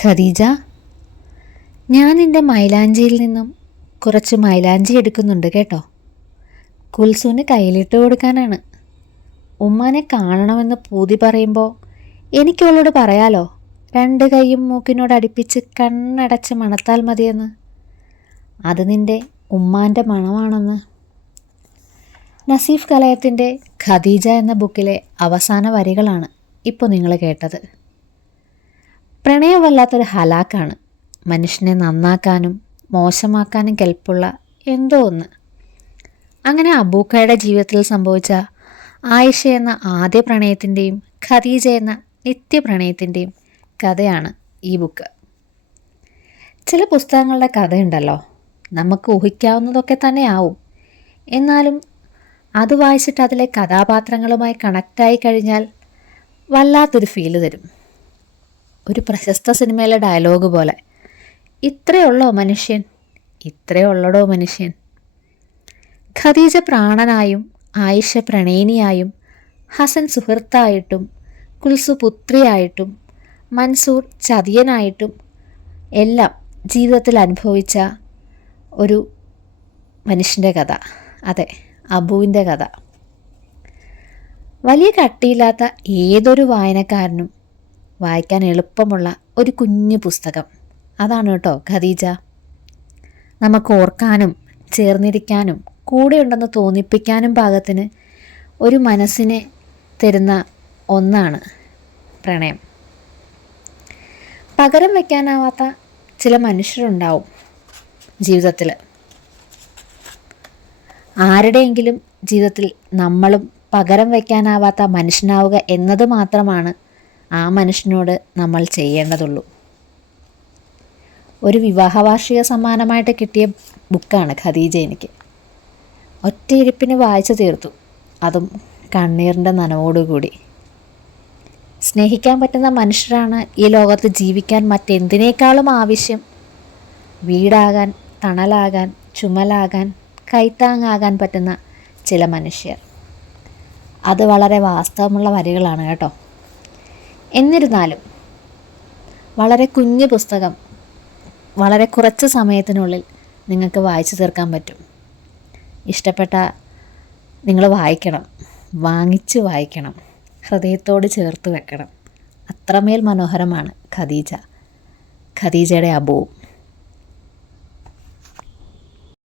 ഖദീജ, ഞാൻ നിൻ്റെ മൈലാഞ്ചിയിൽ നിന്നും കുറച്ച് മൈലാഞ്ചി എടുക്കുന്നുണ്ട് കേട്ടോ. കുൽസുവിന് കയ്യിലിട്ട് കൊടുക്കാനാണ്. ഉമ്മാനെ കാണണമെന്ന് പൂതി പറയുമ്പോൾ എനിക്കവളോട് പറയാലോ, 2 കൈയും മൂക്കിനോട് അടുപ്പിച്ച് കണ്ണടച്ച് മണത്താൽ മതിയെന്ന്. അത് നിൻ്റെ ഉമ്മാൻ്റെ മണമാണെന്ന്. നസീഫ് കലയത്തിൻ്റെ ഖദീജ എന്ന ബുക്കിലെ അവസാന വരികളാണ് ഇപ്പോൾ നിങ്ങൾ കേട്ടത്. പ്രണയം വല്ലാത്തൊരു ഹലാക്കാണ്. മനുഷ്യനെ നന്നാക്കാനും മോശമാക്കാനും കെൽപ്പുള്ള എന്തോ ഒന്ന്. അങ്ങനെ അബൂക്കയുടെ ജീവിതത്തിൽ സംഭവിച്ച ആയിഷ എന്ന ആദ്യ പ്രണയത്തിൻ്റെയും ഖദീജ എന്ന നിത്യപ്രണയത്തിൻ്റെയും കഥയാണ് ഈ ബുക്ക്. ചില പുസ്തകങ്ങളുടെ കഥയുണ്ടല്ലോ, നമുക്ക് ഊഹിക്കാവുന്നതൊക്കെ തന്നെ ആവും. എന്നാലും അത് വായിച്ചിട്ട് അതിലെ കഥാപാത്രങ്ങളുമായി കണക്റ്റായി കഴിഞ്ഞാൽ വല്ലാത്തൊരു ഫീല് തരും. ഒരു പ്രശസ്ത സിനിമയിലെ ഡയലോഗ് പോലെ, ഇത്രയുള്ളോ മനുഷ്യൻ, ഇത്രയുള്ളടോ മനുഷ്യൻ. ഖദീജ പ്രാണനായും ആയിഷ പ്രണയിനിയായും ഹസൻ സുഹൃത്തായിട്ടും കുൽസു പുത്രിയായിട്ടും മൻസൂർ ചതിയനായിട്ടും എല്ലാം ജീവിതത്തിൽ അനുഭവിച്ച ഒരു മനുഷ്യൻ്റെ കഥ. അതെ, അബുവിൻ്റെ കഥ. വലിയ കട്ടിയില്ലാത്ത ഏതൊരു വായനക്കാരനും വായിക്കാൻ എളുപ്പമുള്ള ഒരു കുഞ്ഞു പുസ്തകം. അതാണ് കേട്ടോ ഖദീജ. നമുക്ക് ഓർക്കാനും ചേർന്നിരിക്കാനും കൂടെയുണ്ടെന്ന് തോന്നിപ്പിക്കാനും പാകത്തിന് ഒരു മനസ്സിനെ തരുന്ന ഒന്നാണ് പ്രണയം. പകരം വയ്ക്കാനാവാത്ത ചില മനുഷ്യരുണ്ടാവും ജീവിതത്തിൽ. ആരുടെയെങ്കിലും ജീവിതത്തിൽ നമ്മളും പകരം വയ്ക്കാനാവാത്ത മനുഷ്യനാവുക എന്നത് മാത്രമാണ് ആ മനുഷ്യനോട് നമ്മൾ ചെയ്യേണ്ടതുള്ളൂ. ഒരു വിവാഹ വാർഷിക സമ്മാനമായിട്ട് കിട്ടിയ ബുക്കാണ് ഖദീജ എനിക്ക്. ഒറ്റയിരിപ്പിന് വായിച്ചു തീർത്തു, അതും കണ്ണീറിൻ്റെ നനവോടുകൂടി. സ്നേഹിക്കാൻ പറ്റുന്ന മനുഷ്യരാണ് ഈ ലോകത്ത് ജീവിക്കാൻ മറ്റെന്തിനേക്കാളും ആവശ്യം. വീടാകാൻ, തണലാകാൻ, ചുമലാകാൻ, കൈത്താങ്ങാകാൻ പറ്റുന്ന ചില മനുഷ്യർ. അത് വളരെ വാസ്തവമുള്ള വരികളാണ് കേട്ടോ. എന്നിരുന്നാലും വളരെ കുഞ്ഞു പുസ്തകം വളരെ കുറച്ച് സമയത്തിനുള്ളിൽ നിങ്ങൾക്ക് വായിച്ചു തീർക്കാൻ പറ്റും. ഇഷ്ടപ്പെട്ട നിങ്ങൾ വായിക്കണം, വാങ്ങിച്ച് വായിക്കണം, ഹൃദയത്തോട് ചേർത്ത് വെക്കണം. അത്രമേൽ മനോഹരമാണ് ഖദീജ, ഖദീജയുടെ അബുവും.